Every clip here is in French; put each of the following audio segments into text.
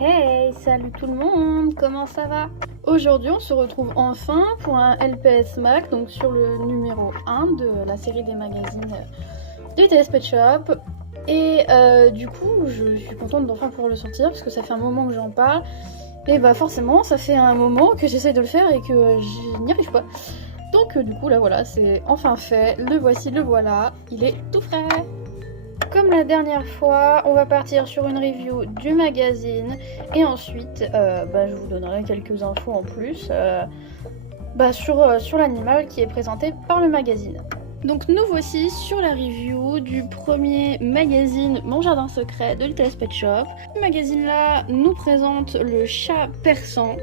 Hey, salut tout le monde, comment ça va? Aujourd'hui, on se retrouve enfin pour un LPS Mac, donc sur le numéro 1 de la série des magazines du TS Pet Shop. Et du coup, je suis contente d'enfin pouvoir le sortir parce que ça fait un moment que j'en parle. Et bah forcément, ça fait un moment que j'essaye de le faire et que je n'y arrive pas. Donc du coup, là voilà, c'est enfin fait. Le voici, le voilà. Il est tout frais. Comme la dernière fois, on va partir sur une review du magazine et ensuite je vous donnerai quelques infos en plus sur l'animal qui est présenté par le magazine. Donc nous voici sur la review du premier magazine Mon Jardin Secret de l'ITS Pet Shop. Ce magazine là nous présente le chat persan.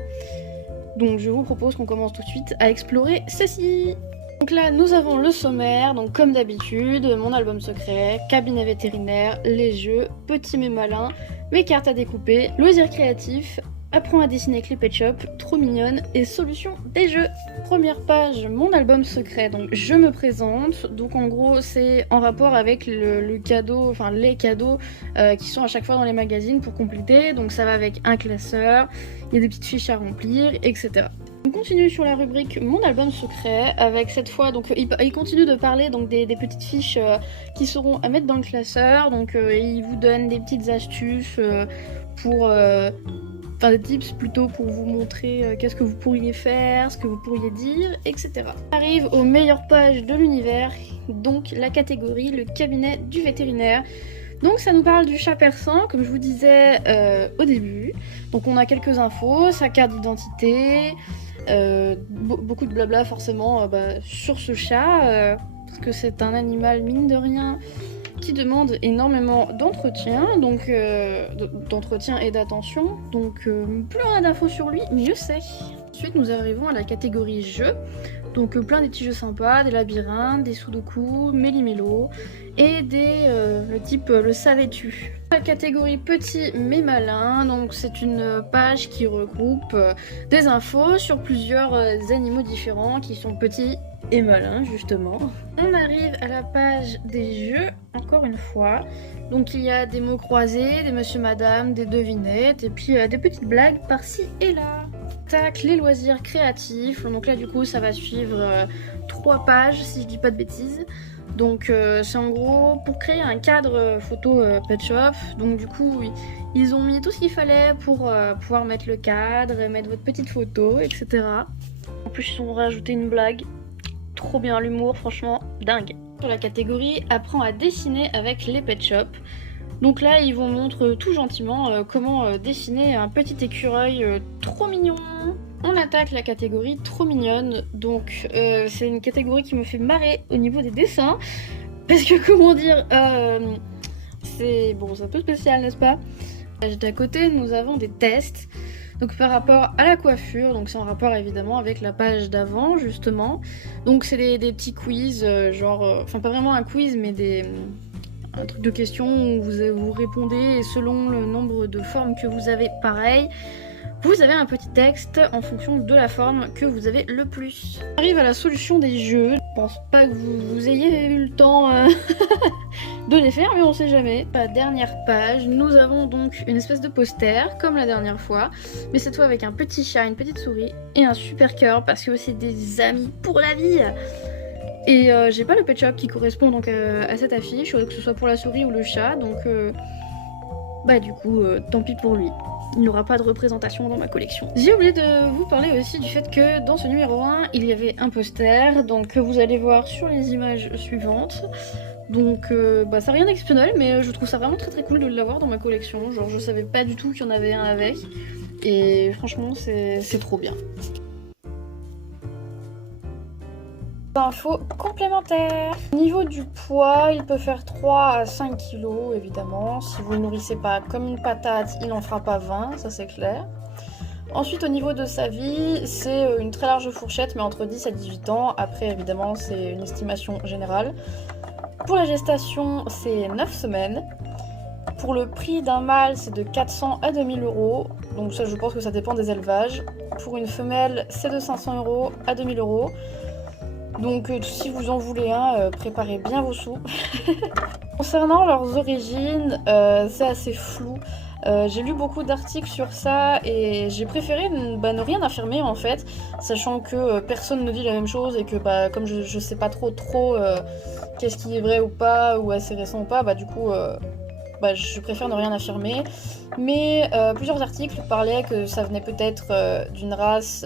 Donc je vous propose qu'on commence tout de suite à explorer ceci. Donc là, nous avons le sommaire, donc comme d'habitude, mon album secret, cabinet vétérinaire, les jeux, petit mais malin, mes cartes à découper, loisirs créatifs, apprends à dessiner avec les pet shop, trop mignonne, et solution des jeux. Première page, mon album secret, donc je me présente, donc en gros c'est en rapport avec le cadeau, enfin les cadeaux qui sont à chaque fois dans les magazines pour compléter, donc ça va avec un classeur, il y a des petites fiches à remplir, etc. On continue sur la rubrique Mon album secret avec cette fois donc il continue de parler donc des petites fiches qui seront à mettre dans le classeur, donc il vous donne des petites astuces des tips plutôt pour vous montrer qu'est-ce que vous pourriez faire, ce que vous pourriez dire, etc. On arrive aux meilleures pages de l'univers, donc la catégorie le cabinet du vétérinaire. Donc ça nous parle du chat persan, comme je vous disais au début. Donc on a quelques infos, sa carte d'identité, beaucoup de blabla forcément sur ce chat, parce que c'est un animal mine de rien qui demande énormément d'entretien, d'entretien et d'attention. Donc plus on a d'infos sur lui, mieux c'est. Ensuite nous arrivons à la catégorie jeux. Donc plein des petits jeux sympas, des labyrinthes, des sudoku, méli-mélo et le type le savais-tu. La catégorie petit mais malin, donc c'est une page qui regroupe des infos sur plusieurs animaux différents qui sont petits et malins justement. On arrive à la page des jeux, encore une fois. Donc il y a des mots croisés, des monsieur madame, des devinettes et puis des petites blagues par-ci et là. Tac, les loisirs créatifs. Donc là du coup ça va suivre 3 pages si je dis pas de bêtises. Donc c'est en gros pour créer un cadre photo pet shop. Donc du coup ils ont mis tout ce qu'il fallait pour pouvoir mettre le cadre, mettre votre petite photo, etc. En plus ils ont rajouté une blague. Trop bien l'humour, franchement dingue. Sur la catégorie apprends à dessiner avec les pet shop. Donc là, ils vous montrent tout gentiment comment dessiner un petit écureuil trop mignon. On attaque la catégorie trop mignonne. Donc c'est une catégorie qui me fait marrer au niveau des dessins. Parce que comment dire, c'est un peu spécial, n'est-ce pas? D'à côté, nous avons des tests. Donc par rapport à la coiffure, donc c'est en rapport évidemment avec la page d'avant justement. Donc c'est des petits quiz, pas vraiment un quiz, mais un truc de questions où vous répondez et selon le nombre de formes que vous avez, pareil, vous avez un petit texte en fonction de la forme que vous avez le plus. On arrive à la solution des jeux. Je pense pas que vous ayez eu le temps de les faire, mais on sait jamais. À la dernière page, nous avons donc une espèce de poster, comme la dernière fois, mais cette fois avec un petit chat, une petite souris et un super cœur, parce que c'est des amis pour la vie. Et j'ai pas le pet shop qui correspond donc à cette affiche, que ce soit pour la souris ou le chat, donc tant pis pour lui. Il n'aura pas de représentation dans ma collection. J'ai oublié de vous parler aussi du fait que dans ce numéro 1, il y avait un poster, donc que vous allez voir sur les images suivantes. Donc ça n'a rien d'exceptionnel, mais je trouve ça vraiment très très cool de l'avoir dans ma collection. Genre je savais pas du tout qu'il y en avait un avec, et franchement c'est trop bien. Infos complémentaires. Au niveau du poids, il peut faire 3 à 5 kg évidemment. Si vous le nourrissez pas comme une patate, il n'en fera pas 20, ça c'est clair. Ensuite au niveau de sa vie, c'est une très large fourchette, mais entre 10 à 18 ans. Après évidemment c'est une estimation générale. Pour la gestation, c'est 9 semaines. Pour le prix d'un mâle, c'est de 400 à 2000 euros. Donc ça je pense que ça dépend des élevages. Pour une femelle, c'est de 500 euros à 2000 euros. Donc si vous en voulez un, préparez bien vos sous. Concernant leurs origines, c'est assez flou. J'ai lu beaucoup d'articles sur ça et j'ai préféré ne rien affirmer en fait, sachant que personne ne dit la même chose et que comme je sais pas trop qu'est-ce qui est vrai ou pas, ou assez récent ou pas, du coup je préfère ne rien affirmer. Mais plusieurs articles parlaient que ça venait peut-être d'une race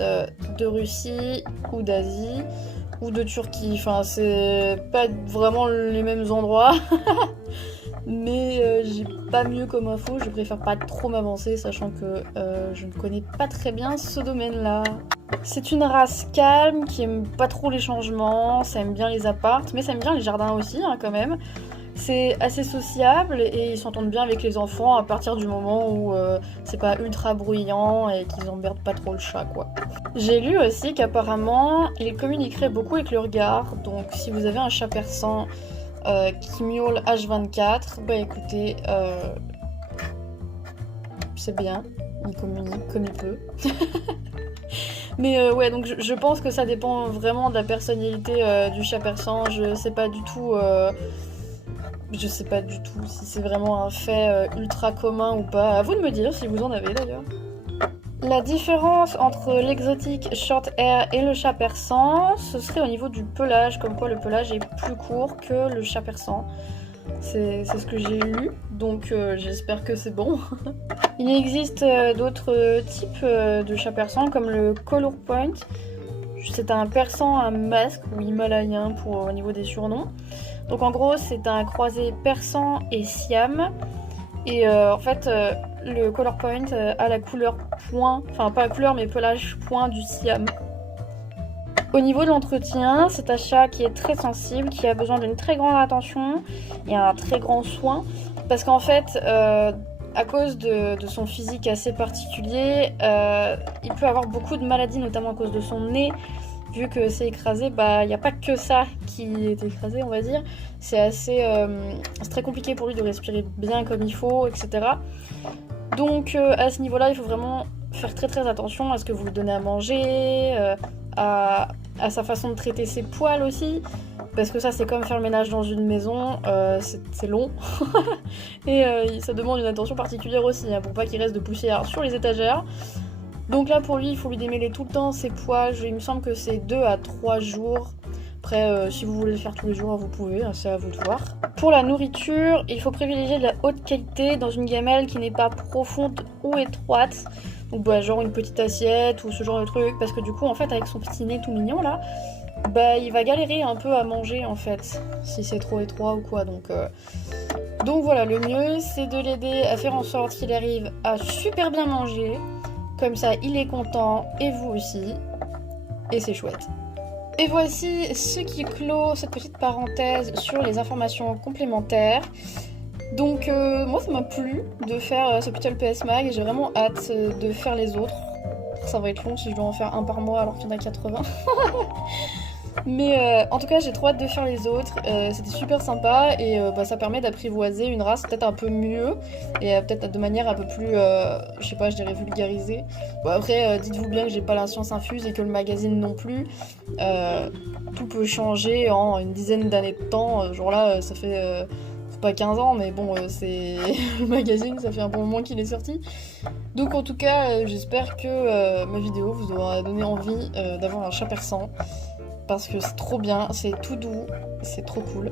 de Russie ou d'Asie ou de Turquie, enfin c'est pas vraiment les mêmes endroits. Mais j'ai pas mieux comme info, je préfère pas trop m'avancer, sachant que je ne connais pas très bien ce domaine-là. C'est une race calme, qui aime pas trop les changements, ça aime bien les apparts, mais ça aime bien les jardins aussi, quand même. C'est assez sociable et ils s'entendent bien avec les enfants à partir du moment où c'est pas ultra bruyant et qu'ils emmerdent pas trop le chat, quoi. J'ai lu aussi qu'apparemment, ils communiqueraient beaucoup avec le regard, donc si vous avez un chat persan qui miaule H24, écoutez, c'est bien, il communique comme il peut. Mais ouais, donc je pense que ça dépend vraiment de la personnalité du chat persan. Je sais pas du tout si c'est vraiment un fait ultra commun ou pas. À vous de me dire si vous en avez d'ailleurs. La différence entre l'exotique short hair et le chat persan, ce serait au niveau du pelage, comme quoi le pelage est plus court que le chat persan. C'est ce que j'ai lu, donc j'espère que c'est bon. Il existe d'autres types de chats persans, comme le color point. C'est un persan à masque ou himalayen au niveau des surnoms. Donc en gros, c'est un croisé persan et siam. Et en fait, le color point a la couleur point, enfin pas la couleur mais pelage point du siam. Au niveau de l'entretien, c'est un chat qui est très sensible, qui a besoin d'une très grande attention et un très grand soin. Parce qu'en fait, à cause de son physique assez particulier, il peut avoir beaucoup de maladies, notamment à cause de son nez. Vu que c'est écrasé, il n'y a pas que ça qui est écrasé, on va dire. C'est très compliqué pour lui de respirer bien comme il faut, etc. Donc à ce niveau-là, il faut vraiment faire très très attention à ce que vous lui donnez à manger, à sa façon de traiter ses poils aussi. Parce que ça, c'est comme faire le ménage dans une maison, c'est long. Et ça demande une attention particulière aussi, pour pas qu'il reste de poussière sur les étagères. Donc là, pour lui, il faut lui démêler tout le temps ses poils. Il me semble que c'est 2 à 3 jours. Après, si vous voulez le faire tous les jours, vous pouvez, c'est à vous de voir. Pour la nourriture, il faut privilégier de la haute qualité dans une gamelle qui n'est pas profonde ou étroite. Donc genre une petite assiette ou ce genre de truc. Parce que du coup, en fait, avec son petit nez tout mignon là, il va galérer un peu à manger en fait. Si c'est trop étroit ou quoi. Donc voilà, le mieux, c'est de l'aider à faire en sorte qu'il arrive à super bien manger. Comme ça, il est content, et vous aussi, et c'est chouette. Et voici ce qui clôt cette petite parenthèse sur les informations complémentaires. Donc moi ça m'a plu de faire ce petit LPS Mag et j'ai vraiment hâte de faire les autres. Ça va être long si je dois en faire un par mois alors qu'il y en a 80. Mais en tout cas j'ai trop hâte de faire les autres, c'était super sympa et ça permet d'apprivoiser une race peut-être un peu mieux et peut-être de manière un peu plus, je sais pas, je dirais vulgarisée. Bon après dites-vous bien que j'ai pas la science infuse et que le magazine non plus, tout peut changer en une dizaine d'années de temps, genre là ça fait pas 15 ans mais bon c'est le magazine ça fait un bon moment qu'il est sorti. Donc en tout cas j'espère que ma vidéo vous aura donné envie d'avoir un chat persan. Parce que c'est trop bien, c'est tout doux, c'est trop cool.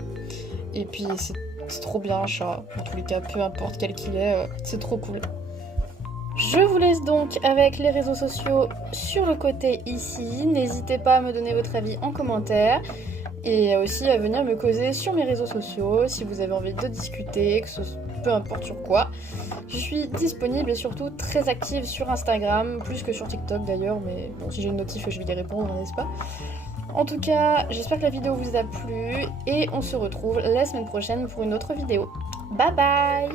Et puis c'est trop bien un chat, en tous les cas, peu importe quel qu'il est, c'est trop cool. Je vous laisse donc avec les réseaux sociaux sur le côté ici. N'hésitez pas à me donner votre avis en commentaire. Et aussi à venir me causer sur mes réseaux sociaux si vous avez envie de discuter, peu importe sur quoi. Je suis disponible et surtout très active sur Instagram, plus que sur TikTok d'ailleurs, mais bon, si j'ai une notif, je vais y répondre, n'est-ce pas ? En tout cas, j'espère que la vidéo vous a plu et on se retrouve la semaine prochaine pour une autre vidéo. Bye bye!